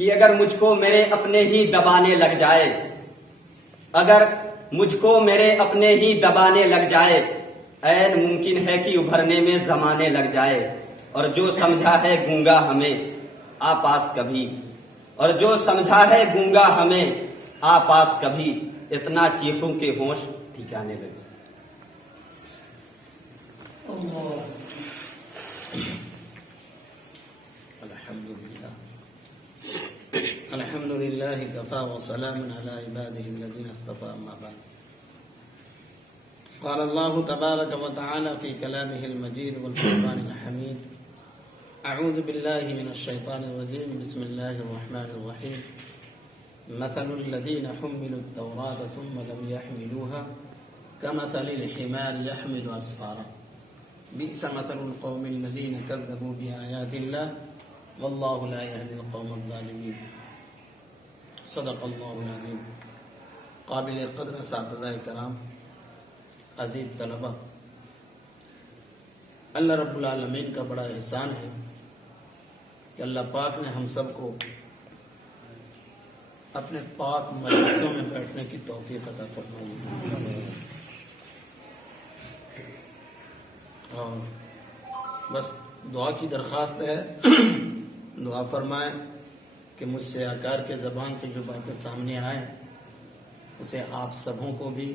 کہ اگر مجھ کو میرے اپنے ہی دبانے لگ جائے، اگر مجھ کو میرے اپنے ہی دبانے لگ جائے، عین ممکن ہے کہ ابھرنے میں زمانے لگ جائے، اور جو سمجھا ہے گونگا ہمیں آ پاس کبھی، اور جو سمجھا ہے گونگا ہمیں آ پاس کبھی، اتنا چیخوں کے ہوش ٹھکانے لگ جائے۔ الحمد لله كفى وسلام على عباده الذين اصطفى، أما بعد. قال الله تبارك وتعالى في كلامه المجيد والفرقان الحميد: أعوذ بالله من الشيطان الرجيم، بسم الله الرحمن الرحيم. مثل الذين حملوا التوراة ثم لم يحملوها كمثل الحمار يحمل أسفارا بئس مثل القوم الذين كذبوا بآيات الله والله لا يهدي القوم الظالمين. صدق اللہ العظیم. قابل قدر اساتذہ کرام، عزیز طلبہ، اللہ رب العالمین کا بڑا احسان ہے کہ اللہ پاک نے ہم سب کو اپنے پاک مجلسوں میں بیٹھنے کی توفیق عطا فرمائی، اور بس دعا کی درخواست ہے، دعا فرمائیں کہ مجھ سے آکار کے زبان سے جو باتیں سامنے آئیں اسے آپ سبوں کو بھی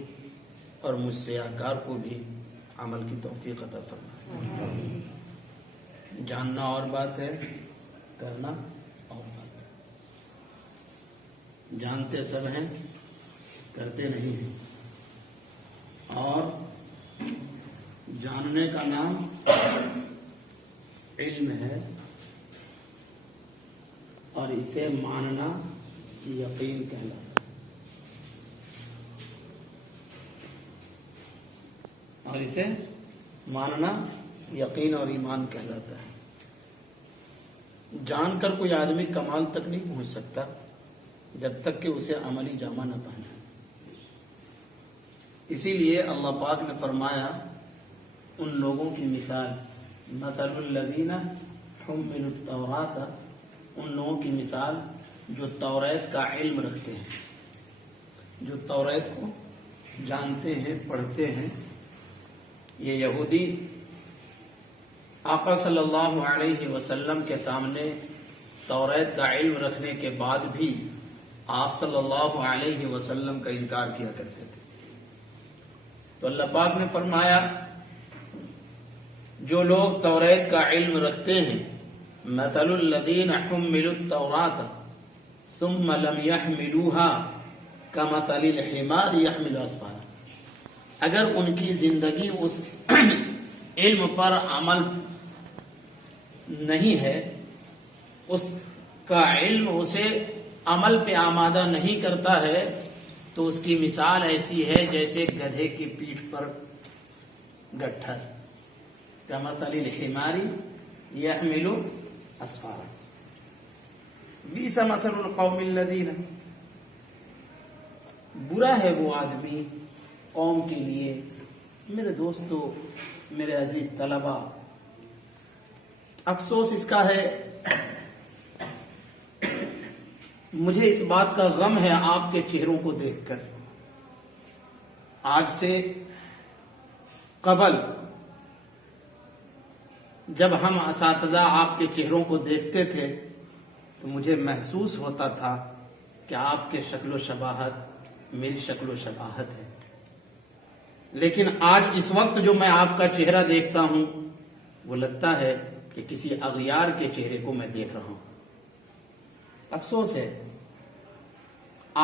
اور مجھ سے آکار کو بھی عمل کی توفیق عطا فرمائیں۔ جاننا اور بات ہے، کرنا اور بات ہے۔ جانتے سب ہیں، کرتے نہیں ہیں، اور جاننے کا نام علم ہے، اور اسے ماننا یقین کہلاتا ہے، اور اسے ماننا یقین اور ایمان کہلاتا ہے۔ جان کر کوئی آدمی کمال تک نہیں پہنچ سکتا جب تک کہ اسے عملی جامہ نہ پہنے۔ اسی لیے اللہ پاک نے فرمایا ان لوگوں کی مثال، مثل الذین حملوا التوراۃ، ان لوگوں کی مثال جو توریت کا علم رکھتے ہیں، جو توریت کو جانتے ہیں، پڑھتے ہیں۔ یہ یہودی آقا صلی اللہ علیہ وسلم کے سامنے توریت کا علم رکھنے کے بعد بھی آپ صلی اللہ علیہ وسلم کا انکار کیا کرتے تھے۔ تو اللہ پاک نے فرمایا جو لوگ توریت کا علم رکھتے ہیں، مثل الذین حملوا التوراۃ ثم لم يحملوها كمثل الحمار يحمل اسفارا، اگر ان کی زندگی اس علم پر عمل نہیں ہے، اس کا علم اسے عمل پہ آمادہ نہیں کرتا ہے، تو اس کی مثال ایسی ہے جیسے گدھے کی پیٹھ پر گٹھر، كمثل الحمار يحمل اسفارا بئس مثل القوم الذین، برا ہے وہ آدمی قوم کے لیے۔ میرے دوستو، میرے عزیز طلبہ، افسوس اس کا ہے، مجھے اس بات کا غم ہے آپ کے چہروں کو دیکھ کر۔ آج سے قبل جب ہم اساتذہ آپ کے چہروں کو دیکھتے تھے تو مجھے محسوس ہوتا تھا کہ آپ کے شکل و شباہت میری شکل و شباہت ہے، لیکن آج اس وقت جو میں آپ کا چہرہ دیکھتا ہوں وہ لگتا ہے کہ کسی اغیار کے چہرے کو میں دیکھ رہا ہوں۔ افسوس ہے،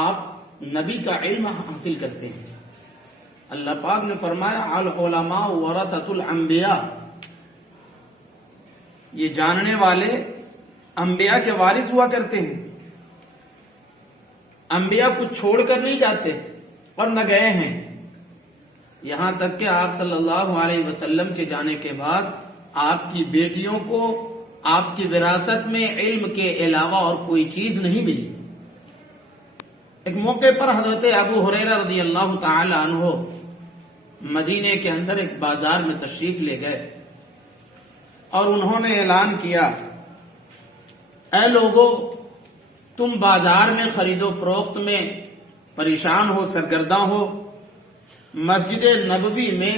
آپ نبی کا علم حاصل کرتے ہیں۔ اللہ پاک نے فرمایا العلماء ورثۃ الانبیاء، یہ جاننے والے انبیاء کے وارث ہوا کرتے ہیں۔ انبیاء کچھ چھوڑ کر نہیں جاتے اور نہ گئے ہیں، یہاں تک کہ آپ صلی اللہ علیہ وسلم کے جانے کے بعد آپ کی بیٹیوں کو آپ کی وراثت میں علم کے علاوہ اور کوئی چیز نہیں ملی۔ ایک موقع پر حضرت ابو ہریرہ رضی اللہ تعالی عنہ مدینے کے اندر ایک بازار میں تشریف لے گئے اور انہوں نے اعلان کیا، اے لوگو، تم بازار میں خرید و فروخت میں پریشان ہو، سرگرداں ہو، مسجد نبوی میں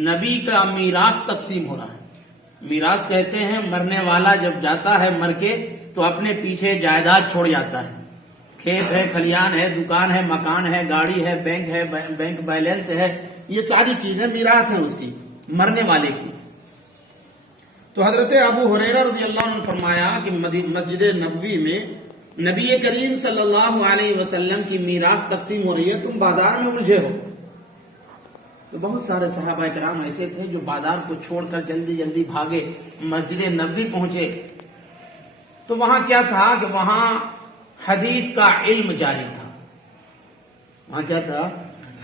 نبی کا میراث تقسیم ہو رہا ہے۔ میراث کہتے ہیں مرنے والا جب جاتا ہے مر کے تو اپنے پیچھے جائیداد چھوڑ جاتا ہے، کھیت ہے، کھلیان ہے، دکان ہے، مکان ہے، گاڑی ہے، بینک بیلنس ہے، یہ ساری چیزیں میراث ہیں اس کی، مرنے والے کی۔ تو حضرت ابو ہریرہ رضی اللہ عنہ نے فرمایا کہ مسجد نبوی میں نبی کریم صلی اللہ علیہ وسلم کی میراث تقسیم ہو رہی ہے، تم بازار میں الجھے ہو۔ تو بہت سارے صحابہ کرام ایسے تھے جو بازار کو چھوڑ کر جلدی جلدی بھاگے، مسجد نبوی پہنچے۔ تو وہاں کیا تھا کہ وہاں حدیث کا علم جاری تھا۔ وہاں کیا تھا؟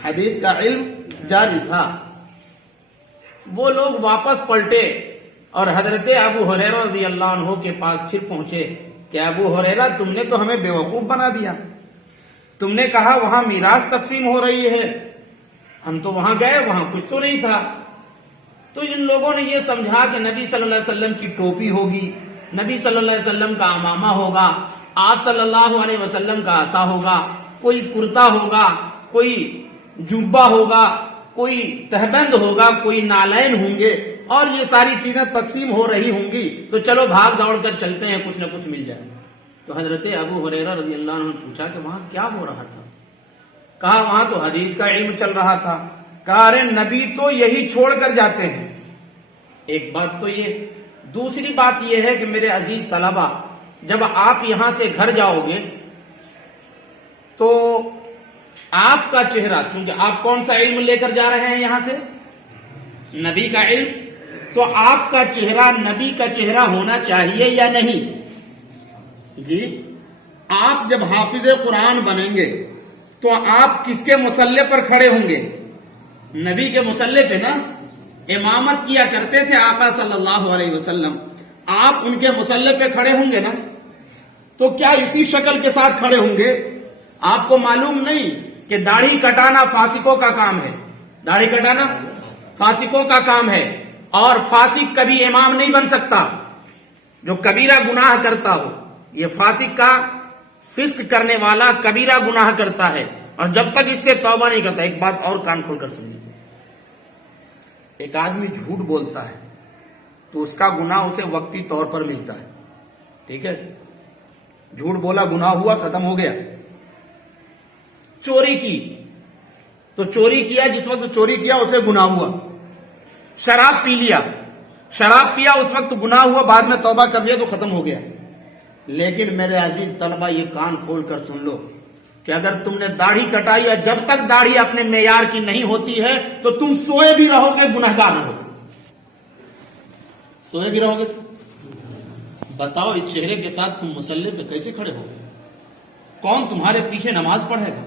حدیث کا علم جاری تھا۔ وہ لوگ واپس پلٹے اور حضرت ابو ہریرہ رضی اللہ عنہ کے پاس پھر پہنچے کہ ابو ہریرہ تم نے تو ہمیں بیوقوف بنا دیا، تم نے کہا وہاں میراث تقسیم ہو رہی ہے، ہم تو وہاں گئے، وہاں کچھ تو نہیں تھا۔ تو ان لوگوں نے یہ سمجھا کہ نبی صلی اللہ علیہ وسلم کی ٹوپی ہوگی، نبی صلی اللہ علیہ وسلم کا عمامہ ہوگا، آپ صلی اللہ علیہ وسلم کا عصا ہوگا، کوئی کرتا ہوگا، کوئی جبہ ہوگا، کوئی تہبند ہوگا، کوئی نالین ہوں گے، اور یہ ساری چیزیں تقسیم ہو رہی ہوں گی، تو چلو بھاگ دوڑ کر چلتے ہیں، کچھ نہ کچھ مل جائے۔ تو حضرت ابو ہریرہ رضی اللہ عنہ نے پوچھا کہ وہاں کیا ہو رہا تھا؟ کہا وہاں تو حدیث کا علم چل رہا تھا۔ کہا ارے نبی تو یہی چھوڑ کر جاتے ہیں۔ ایک بات تو یہ، دوسری بات یہ ہے کہ میرے عزیز طلبہ، جب آپ یہاں سے گھر جاؤ گے تو آپ کا چہرہ، چونکہ آپ کون سا علم لے کر جا رہے ہیں یہاں سے؟ نبی کا علم، تو آپ کا چہرہ نبی کا چہرہ ہونا چاہیے یا نہیں؟ جی، آپ جب حافظ قرآن بنیں گے تو آپ کس کے مصلی پر کھڑے ہوں گے؟ نبی کے مصلی پہ نا۔ امامت کیا کرتے تھے آقا صلی اللہ علیہ وسلم، آپ ان کے مصلی پہ کھڑے ہوں گے نا، تو کیا اسی شکل کے ساتھ کھڑے ہوں گے؟ آپ کو معلوم نہیں کہ داڑھی کٹانا فاسقوں کا کام ہے، داڑھی کٹانا فاسقوں کا کام ہے، اور فاسق کبھی امام نہیں بن سکتا جو کبیرہ گناہ کرتا ہو۔ یہ فاسق کا، فسق کرنے والا کبیرہ گناہ کرتا ہے، اور جب تک اس سے توبہ نہیں کرتا۔ ایک بات اور کان کھول کر سن لیجیے، ایک آدمی جھوٹ بولتا ہے تو اس کا گناہ اسے وقتی طور پر ملتا ہے، ٹھیک ہے؟ جھوٹ بولا، گناہ ہوا، ختم ہو گیا۔ چوری کی تو چوری کیا، جس وقت چوری کیا اسے گناہ ہوا۔ شراب پی لیا، شراب پیا اس وقت گناہ ہوا، بعد میں توبہ کر لیا تو ختم ہو گیا۔ لیکن میرے عزیز طلبہ یہ کان کھول کر سن لو کہ اگر تم نے داڑھی کٹائی ہے، جب تک داڑھی اپنے معیار کی نہیں ہوتی ہے تو تم سوئے بھی رہو گے، گنہگار رہو گے، سوئے بھی رہو گے۔ بتاؤ اس چہرے کے ساتھ تم مصلی پہ کیسے کھڑے ہو گے؟ کون تمہارے پیچھے نماز پڑھے گا؟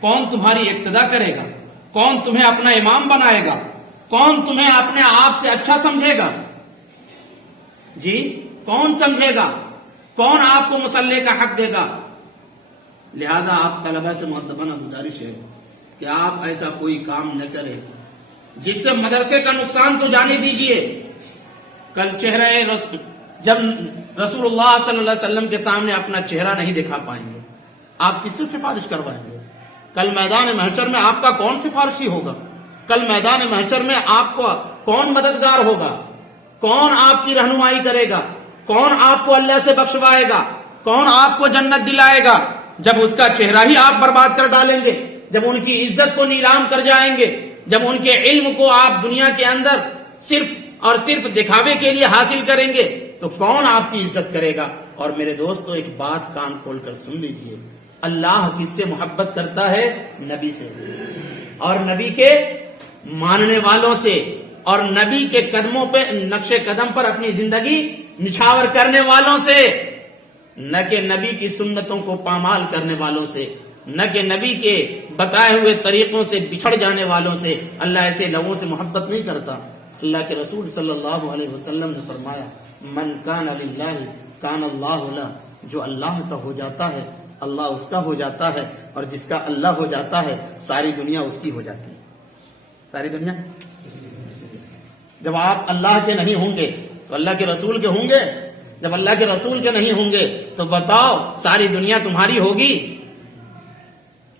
کون تمہاری اقتدا کرے گا؟ کون تمہیں اپنا امام بنائے گا؟ کون تمہیں اپنے آپ سے اچھا سمجھے گا؟ جی، کون سمجھے گا؟ کون آپ کو مصلی کا حق دے گا؟ لہذا آپ طلبہ سے مؤدبانہ گزارش ہے کہ آپ ایسا کوئی کام نہ کریں جس سے مدرسے کا نقصان تو جانے دیجئے۔ کل چہرہ جب رسول اللہ صلی اللہ علیہ وسلم کے سامنے اپنا چہرہ نہیں دکھا پائیں گے، آپ کس سے سفارش کروائیں گے؟ کل میدان محشر میں آپ کا کون سفارشی ہوگا؟ کل میدان محشر میں آپ کو کون مددگار ہوگا؟ کون آپ کی رہنمائی کرے گا؟ کون آپ کو اللہ سے بخشوائے گا؟ کون آپ کو جنت دلائے گا؟ جب اس کا چہرہ ہی آپ برباد کر ڈالیں گے، جب ان کی عزت کو نیلام کر جائیں گے، جب ان کے علم کو آپ دنیا کے اندر صرف اور صرف دکھاوے کے لیے حاصل کریں گے، تو کون آپ کی عزت کرے گا؟ اور میرے دوستو ایک بات کان کھول کر سن لیجئے، اللہ کس سے محبت کرتا ہے؟ نبی سے، اور نبی کے ماننے والوں سے، اور نبی کے قدموں پہ، نقش قدم پر اپنی زندگی نچھاور کرنے والوں سے، نہ کہ نبی کی سنتوں کو پامال کرنے والوں سے، نہ کہ نبی کے بتائے ہوئے طریقوں سے بچھڑ جانے والوں سے۔ اللہ ایسے لوگوں سے محبت نہیں کرتا۔ اللہ کے رسول صلی اللہ علیہ وسلم نے فرمایا، من کان للہ کان اللہ لہ، جو اللہ کا ہو جاتا ہے اللہ اس کا ہو جاتا ہے، اور جس کا اللہ ہو جاتا ہے ساری دنیا اس کی ہو جاتی ہے۔ ساری دنیا، جب آپ اللہ کے نہیں ہوں گے تو اللہ کے رسول کے ہوں گے؟ جب اللہ کے رسول کے نہیں ہوں گے تو بتاؤ ساری دنیا تمہاری ہوگی؟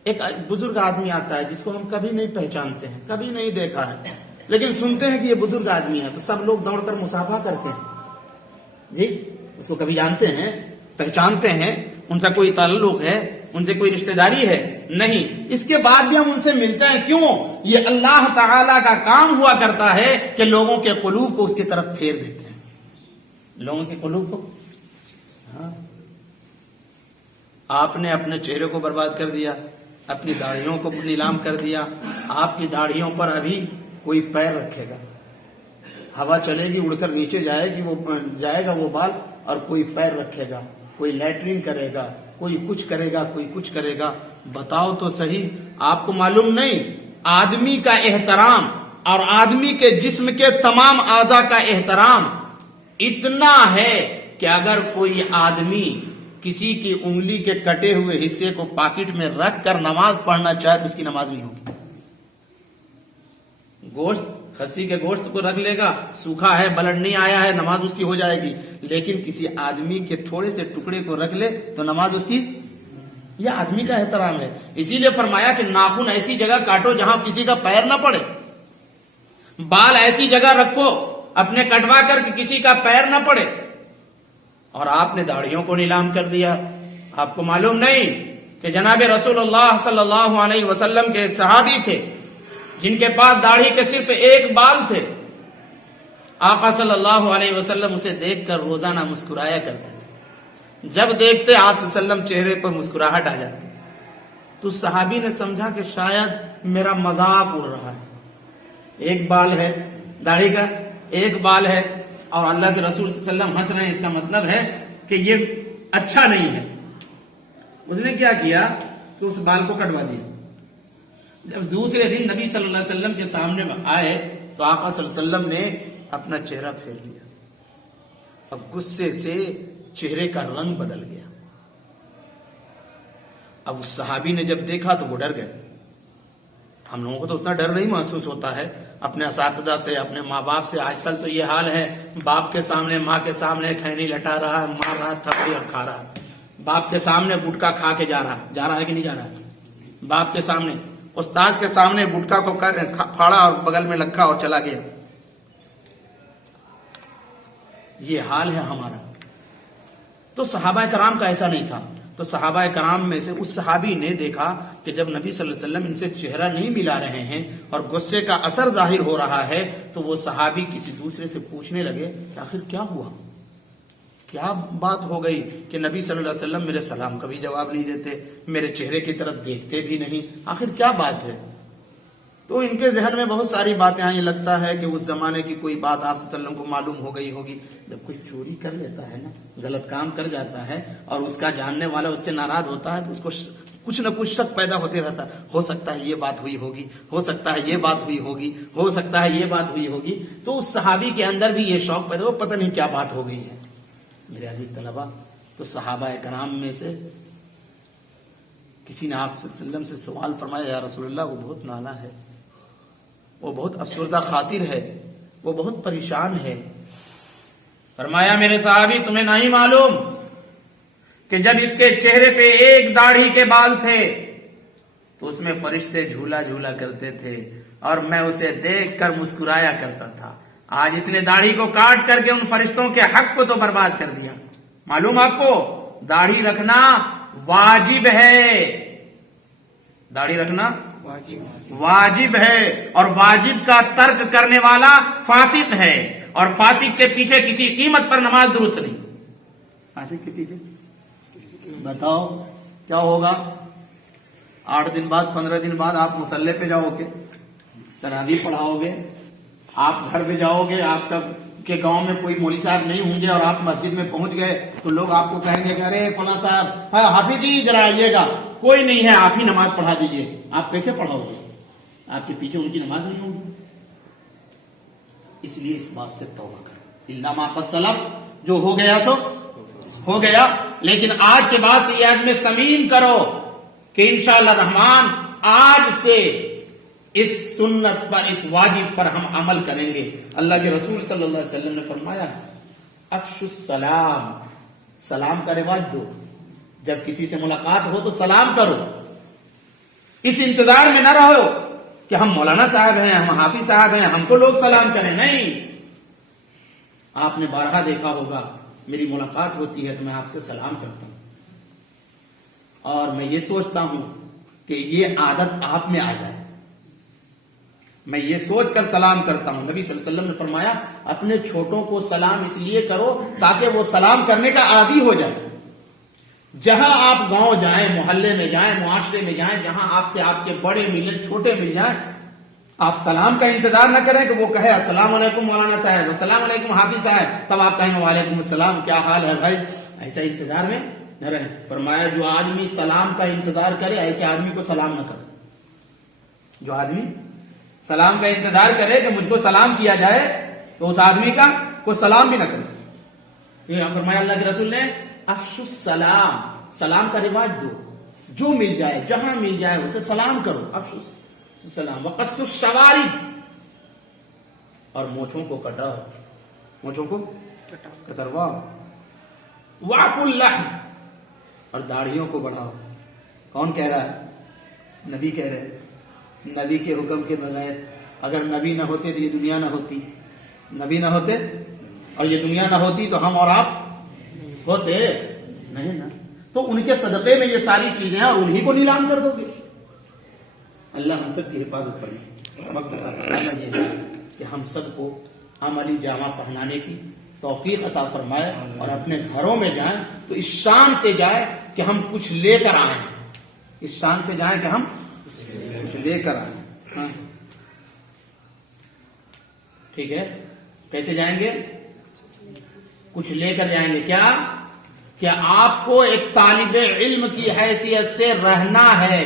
ایک بزرگ آدمی آتا ہے جس کو ہم کبھی نہیں پہچانتے ہیں، کبھی نہیں دیکھا ہے، لیکن سنتے ہیں کہ یہ بزرگ آدمی ہے تو سب لوگ دوڑ کر مصافحہ کرتے ہیں۔ جی اس کو کبھی جانتے ہیں، پہچانتے ہیں، ان سے کوئی تعلق ہے، ان سے کوئی رشتہ داری ہے؟ نہیں۔ اس کے بعد بھی ہم ان سے ملتے ہیں، کیوں؟ یہ اللہ تعالی کا کام ہوا کرتا ہے کہ لوگوں کے قلوب کو اس کی طرف پھیر دیتے ہیں، لوگوں کے قلوب کو۔ آپ نے اپنے چہرے کو برباد کر دیا، اپنی داڑھیوں کو نیلام کر دیا۔ آپ کی داڑھیوں پر ابھی کوئی پیر رکھے گا، ہوا چلے گی اڑ کر نیچے جائے گا وہ بال، اور کوئی پیر رکھے گا، کوئی لیٹرین کرے گا، کوئی کچھ کرے گا، کوئی کچھ کرے گا۔ بتاؤ تو صحیح، آپ کو معلوم نہیں آدمی کا احترام اور آدمی کے جسم کے تمام اعضاء کا احترام اتنا ہے کہ اگر کوئی آدمی کسی کی انگلی کے کٹے ہوئے حصے کو پاکٹ میں رکھ کر نماز پڑھنا چاہے تو اس کی نماز نہیں ہوگی۔ گوشت، کھسی کے گوشت کو رکھ لے گا، سوکھا ہے، بلڈ نہیں آیا ہے، نماز اس کی ہو جائے گی، لیکن کسی آدمی کے تھوڑے سے ٹکڑے کو رکھ لے تو نماز اس کی۔ یہ آدمی کا احترام ہے۔ اسی لیے فرمایا کہ ناخن ایسی جگہ کاٹو جہاں کسی کا پیر نہ پڑے، بال ایسی جگہ رکھو اپنے کٹوا کر کہ کسی کا پیر نہ پڑے۔ اور آپ نے داڑھیوں کو نیلام کر دیا۔ آپ کو معلوم نہیں کہ جناب رسول اللہ صلی اللہ علیہ وسلم کے ایک صحابی تھے جن کے پاس داڑھی کے صرف ایک بال تھے۔ آقا صلی اللہ علیہ وسلم اسے دیکھ کر روزانہ مسکرایا کرتے تھے۔ جب دیکھتے آپ صلی اللہ علیہ وسلم چہرے پر مسکراہٹ آ جاتی، تو صحابی نے سمجھا کہ شاید میرا مذاق اڑ رہا ہے، ایک بال ہے داڑھی کا، ایک بال ہے، اور اللہ کے رسول صلی اللہ علیہ وسلم ہنس رہے ہیں، اس کا مطلب ہے کہ یہ اچھا نہیں ہے۔ اس نے کیا کیا کہ اس بال کو کٹوا دیا۔ جب دوسرے دن نبی صلی اللہ علیہ وسلم کے سامنے آئے تو آقا صلی اللہ علیہ وسلم نے اپنا چہرہ پھیر لیا۔ اب غصے سے چہرے کا رنگ بدل گیا۔ اب اس صحابی نے جب دیکھا تو وہ ڈر گئے۔ ہم لوگوں کو تو اتنا ڈر نہیں محسوس ہوتا ہے اپنے اساتذہ سے، اپنے ماں باپ سے۔ آج کل تو یہ حال ہے، باپ کے سامنے، ماں کے سامنے کھینی لٹا رہا ہے، مار رہا ہے تھپڑی اور کھا رہا ہے۔ باپ کے سامنے گٹکا کھا کے جا رہا ہے کہ نہیں جا رہا ہے؟ باپ کے سامنے، استاد کے سامنے گٹکا کو پھاڑا اور بغل میں رکھا اور چلا گیا۔ یہ حال ہے ہمارا۔ تو صحابہ کرام کا ایسا نہیں تھا۔ تو صحابہ کرام میں سے اس صحابی نے دیکھا کہ جب نبی صلی اللہ علیہ وسلم ان سے چہرہ نہیں ملا رہے ہیں اور غصے کا اثر ظاہر ہو رہا ہے، تو وہ صحابی کسی دوسرے سے پوچھنے لگے کہ آخر کیا ہوا، کیا بات ہو گئی کہ نبی صلی اللہ علیہ وسلم میرے سلام کا بھی جواب نہیں دیتے، میرے چہرے کی طرف دیکھتے بھی نہیں، آخر کیا بات ہے؟ تو ان کے ذہن میں بہت ساری باتیں آئیں۔ لگتا ہے کہ اس زمانے کی کوئی بات آپ صلی اللہ علیہ وسلم کو معلوم ہو گئی ہوگی۔ جب کوئی چوری کر لیتا ہے نا، غلط کام کر جاتا ہے اور اس کا جاننے والا اس سے ناراض ہوتا ہے تو اس کو کچھ نہ کچھ شک پیدا ہوتے رہتا ہے، ہو سکتا ہے یہ بات ہوئی ہوگی، ہو سکتا ہے یہ بات ہوئی ہوگی، ہو سکتا ہے یہ بات ہوئی ہوگی۔ تو اس صحابی کے اندر بھی یہ شوق پیدا ہو، پتہ نہیں کیا بات ہو گئی ہے۔ میرے عزیز طلبہ، تو صحابہ کرام میں سے کسی نے آپ صلی اللہ علیہ وسلم سے سوال فرمایا، یا رسول اللہ وہ بہت نالا ہے، وہ بہت افسردہ خاطر ہے، وہ بہت پریشان ہے۔ فرمایا میرے صحابی تمہیں نہیں معلوم کہ جب اس کے چہرے پہ ایک داڑھی کے بال تھے تو اس میں فرشتے جھولا جھولا کرتے تھے اور میں اسے دیکھ کر مسکرایا کرتا تھا۔ آج اس نے داڑھی کو کاٹ کر کے ان فرشتوں کے حق کو تو برباد کر دیا۔ معلوم آپ کو داڑھی رکھنا واجب ہے، داڑھی رکھنا واجب ہے، اور واجب کا ترک کرنے والا فاسق ہے، اور فاسق کے پیچھے کسی قیمت پر نماز درست نہیں۔ فاسق کے پیچھے بتاؤ کیا ہوگا؟ 8 دن بعد 15 دن بعد آپ مصلی پہ جاؤ گے، تراویح پڑھاؤ گے، آپ گھر پہ جاؤ گے، آپ کا کہ گاؤں میں کوئی مولوی صاحب نہیں ہوں گے اور آپ مسجد میں پہنچ گئے تو لوگ آپ کو کہیں گے کہ ارے فلاں صاحب حافظ جی ذرا آئیے گا، کوئی نہیں ہے، آپ ہی نماز پڑھا دیجئے۔ آپ کیسے پڑھاؤ گے؟ آپ کے پیچھے ان کی نماز نہیں ہوگی۔ اس لیے اس بات سے توبہ کرو، الا ما قد سلف، جو ہو گیا سو ہو گیا، لیکن آج کے بعد سے یہ عزم سمیم کرو کہ انشاءاللہ رحمان آج سے اس سنت پر، اس واجب پر ہم عمل کریں گے۔ اللہ کے رسول صلی اللہ علیہ وسلم نے فرمایا افشوا السلام، سلام کا رواج دو. جب کسی سے ملاقات ہو تو سلام کرو. اس انتظار میں نہ رہو کہ ہم مولانا صاحب ہیں، ہم حافظ صاحب ہیں، ہم کو لوگ سلام کریں. نہیں، آپ نے بارہا دیکھا ہوگا میری ملاقات ہوتی ہے تو میں آپ سے سلام کرتا ہوں، اور میں یہ سوچتا ہوں کہ یہ عادت آپ میں آ جائے. میں یہ سوچ کر سلام کرتا ہوں. نبی صلی اللہ علیہ وسلم نے فرمایا اپنے چھوٹوں کو سلام اس لیے کرو تاکہ وہ سلام کرنے کا عادی ہو جائے. جہاں آپ گاؤں جائیں، محلے میں جائیں، معاشرے میں جائیں، جہاں آپ سے آپ کے بڑے ملیں، چھوٹے مل جائیں، آپ سلام کا انتظار نہ کریں کہ وہ کہے السلام علیکم مولانا صاحب، السلام علیکم حافظ صاحب، تب آپ کہیں وعلیکم السلام، کیا حال ہے بھائی. ایسا انتظار میں نہ رہیں. فرمایا جو آدمی سلام کا انتظار کرے ایسے آدمی کو سلام نہ کرے. جو آدمی سلام کا انتظار کرے کہ مجھ کو سلام کیا جائے تو اس آدمی کا کوئی سلام بھی نہ کرے. یہ فرمایا اللہ کے رسول نے افشوا السلام، سلام کا رواج دو. جو مل جائے، جہاں مل جائے اسے سلام کرو. افشوا السلام. وقصوا الشوارب، اور مونچھوں کو کٹاؤ، مونچھوں کو کترواؤ. واعفوا اللحم، اور داڑھیوں کو بڑھاؤ. کون کہہ رہا ہے؟ نبی کہہ رہے ہیں. نبی کے حکم کے بغیر اگر نبی نہ ہوتے تو یہ دنیا نہ ہوتی، نبی نہ ہوتے اور یہ دنیا نہ ہوتی تو ہم اور آپ ہوتے نہیں نا. تو ان کے صدقے میں یہ ساری چیزیں ہیں اور انہی کو نیلام کر دو گے. اللہ ہم سب کی حفاظت فرمائے. وقت کا کہنا یہ ہے کہ ہم سب کو عملی جامہ پہنانے کی توفیق عطا فرمائے اور اپنے گھروں میں جائیں تو اس شان سے جائیں کہ ہم کچھ لے کر آئیں. اس شان سے جائیں کہ ہم کچھ لے کر آئیں. ہاں ٹھیک ہے. کیسے جائیں گے؟ کچھ لے کر جائیں گے. کیا کہ آپ کو ایک طالب علم کی حیثیت سے رہنا ہے،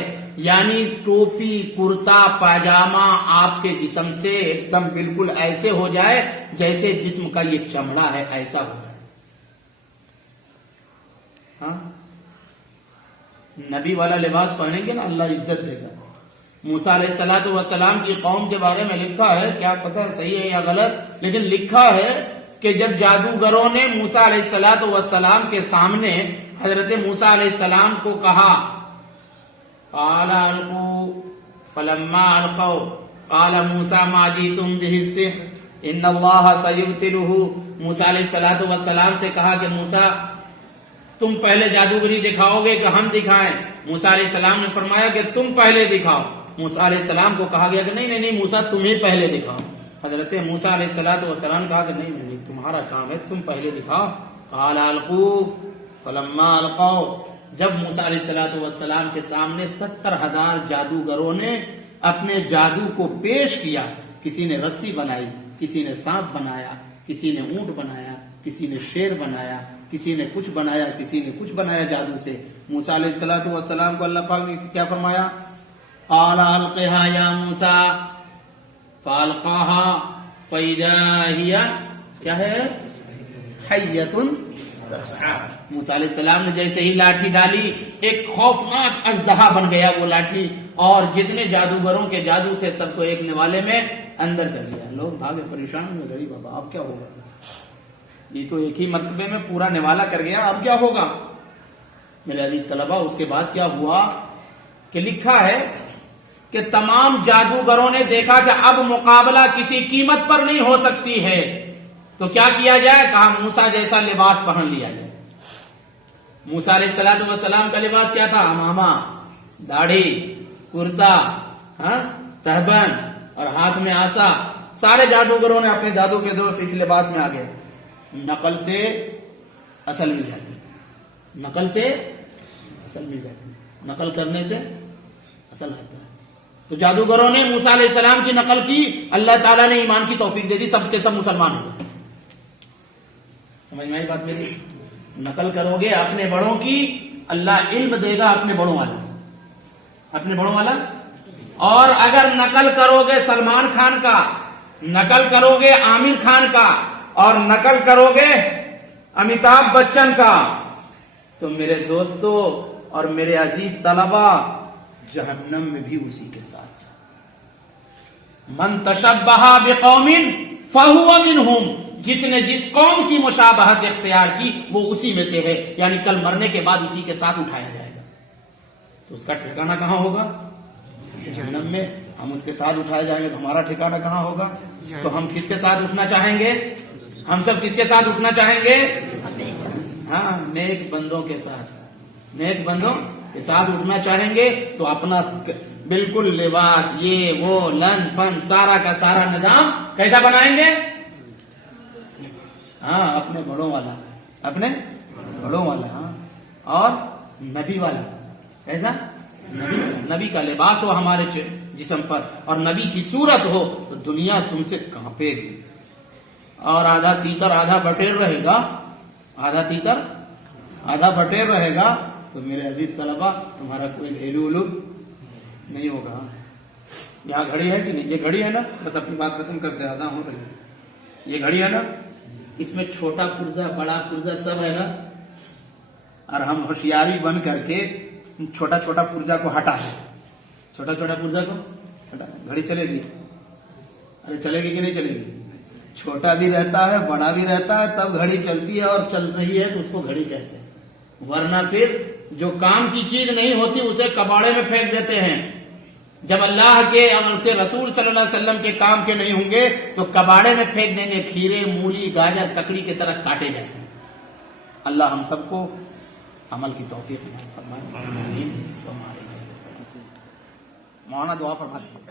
یعنی ٹوپی کرتا پاجامہ آپ کے جسم سے ایک دم بالکل ایسے ہو جائے جیسے جسم کا یہ چمڑا ہے، ایسا ہو جائے. ہاں نبی والا لباس پہنیں گے نا اللہ عزت دے گا. موسیٰ علیہ الصلوۃ والسلام کی قوم کے بارے میں لکھا ہے، کیا پتہ صحیح ہے یا غلط، لیکن لکھا ہے کہ جب جادوگروں نے موسیٰ علیہ الصلوۃ والسلام کے سامنے حضرت موسیٰ علیہ السلام کو کہا قال القوا فلما القوا قال موسیٰ ما جئتم به السحر ان اللہ سیبطلہ. موسیٰ علیہ الصلوۃ والسلام سے کہا کہ موسیٰ تم پہلے جادوگری دکھاؤ گے کہ ہم دکھائیں؟ موسیٰ علیہ السلام نے فرمایا کہ تم پہلے دکھاؤ. موسیٰ علیہ السلام کو کہا گیا کہ نہیں موسیٰ تمہیں پہلے دکھاؤ. حضرت موسیٰ علیہ السلام نے کہا کہ نہیں تمہارا کام ہے، تم پہلے دکھاؤ. قال القوا فلما القوا. جب موسیٰ علیہ السلام کے سامنے 70,000 جادوگروں نے اپنے جادو کو پیش کیا، کسی نے رسی بنائی، کسی نے سانپ بنایا، کسی نے اونٹ بنایا، کسی نے شیر بنایا، کسی نے کچھ بنایا، کسی نے کچھ بنایا جادو سے. موسیٰ علیہ السلام کو اللہ پاک نے کیا فرمایا؟ قال القها یا موسیٰ فالقاها فاذا هي کیا ہے حیۃ تسعى. موسیٰ علیہ السلام نے جیسے ہی لاٹھی ڈالی ایک خوفناک اژدہا بن گیا وہ لاٹھی، اور جتنے جادوگروں کے جادو تھے سب کو ایک نوالے میں اندر کر لیا. لوگ بھاگے پریشان ہوئے، غریب بابا اب کیا ہوگا، یہ تو ایک ہی مرتبے میں پورا نوالا کر گیا، اب کیا ہوگا. میرے عزیز طلبہ اس کے بعد کیا ہوا کہ لکھا ہے کہ تمام جادوگروں نے دیکھا کہ اب مقابلہ کسی قیمت پر نہیں ہو سکتی ہے، تو کیا کیا جائے؟ کہا موسیٰ جیسا لباس پہن لیا جائے. موسیٰ علیہ السلام کا لباس کیا تھا؟ امامہ، داڑھی، کرتا، تہبند اور ہاتھ میں عصا. سارے جادوگروں نے اپنے جادو کے زور سے اس لباس میں آ گئے. نقل سے اصل مل جاتی، نقل سے اصل مل جاتی، نقل کرنے سے اصل آتا ہے. تو جادوگروں نے موسیٰ علیہ السلام کی نقل کی، اللہ تعالیٰ نے ایمان کی توفیق دے دی، سب کے سب مسلمان ہو گئے. سمجھ میں آئی بات میری؟ نقل کرو گے اپنے بڑوں کی، اللہ علم دے گا اپنے بڑوں والا، اپنے بڑوں والا. اور اگر نقل کرو گے سلمان خان کا، نقل کرو گے عامر خان کا، اور نقل کرو گے امیتابھ بچن کا، تو میرے دوستو اور میرے عزیز طلبہ جہنم میں بھی اسی کے ساتھ. من تشبہ بقوم فہو منہم. جس نے جس قوم کی مشابہت اختیار کی وہ اسی میں سے ہے، یعنی کل مرنے کے بعد اسی کے ساتھ اٹھایا جائے گا، تو اس کا ٹھکانہ کہاں ہوگا؟ جہنم میں۔ ہم اس کے ساتھ اٹھائے جائیں گے تو ہمارا ٹھکانہ کہاں ہوگا؟ تو ہم کس کے ساتھ اٹھنا چاہیں گے؟ ہم سب کس کے ساتھ اٹھنا چاہیں گے؟ ہاں، نیک بندوں کے ساتھ، نیک بندوں کے ساتھ اٹھنا چاہیں گے تو اپنا بالکل لباس یہ وہ لن فن سارا کا سارا نظام کیسا بنائیں گے؟ ہاں، اپنے بڑوں والا، اپنے بڑوں والا، ہاں، اور نبی والا، کیسا؟ نبی کا لباس ہو ہمارے جسم پر اور نبی کی صورت ہو تو دنیا تم سے کانپے گی، اور آدھا تیتر آدھا بٹیر رہے گا، آدھا تیتر آدھا بٹیر رہے گا تو میرے عزیز طلبہ تمہارا کوئی ویلو نہیں ہوگا۔ یہاں گھڑی ہے کہ نہیں؟ یہ گھڑی ہے نا، بس اپنی بات ختم کرتے، آدھا ہو رہی، یہ گھڑی ہے نا، اس میں چھوٹا پرزہ بڑا پرزہ سب ہے نا، اور ہم ہوشیاری بن کر کے چھوٹا چھوٹا پرزہ کو ہٹا ہے، چھوٹا چھوٹا پرزہ کو ہٹا، گھڑی چلے گی؟ ارے چلے گی کہ نہیں چلے گی؟ چھوٹا بھی رہتا ہے بڑا بھی رہتا ہے تب گھڑی چلتی ہے، اور چل رہی ہے تو اس کو گھڑی کہتے ہیں، ورنہ پھر جو کام کی چیز نہیں ہوتی اسے کباڑے میں پھینک دیتے ہیں۔ جب اللہ کے اور سے رسول صلی اللہ علیہ وسلم کے کام کے نہیں ہوں گے تو کباڑے میں پھینک دیں گے، کھیرے مولی گاجر ککڑی کی طرح کاٹے جائیں گے۔ اللہ ہم سب کو عمل کی توفیق فرمائے۔ مولانا دعا فرما دیجیے۔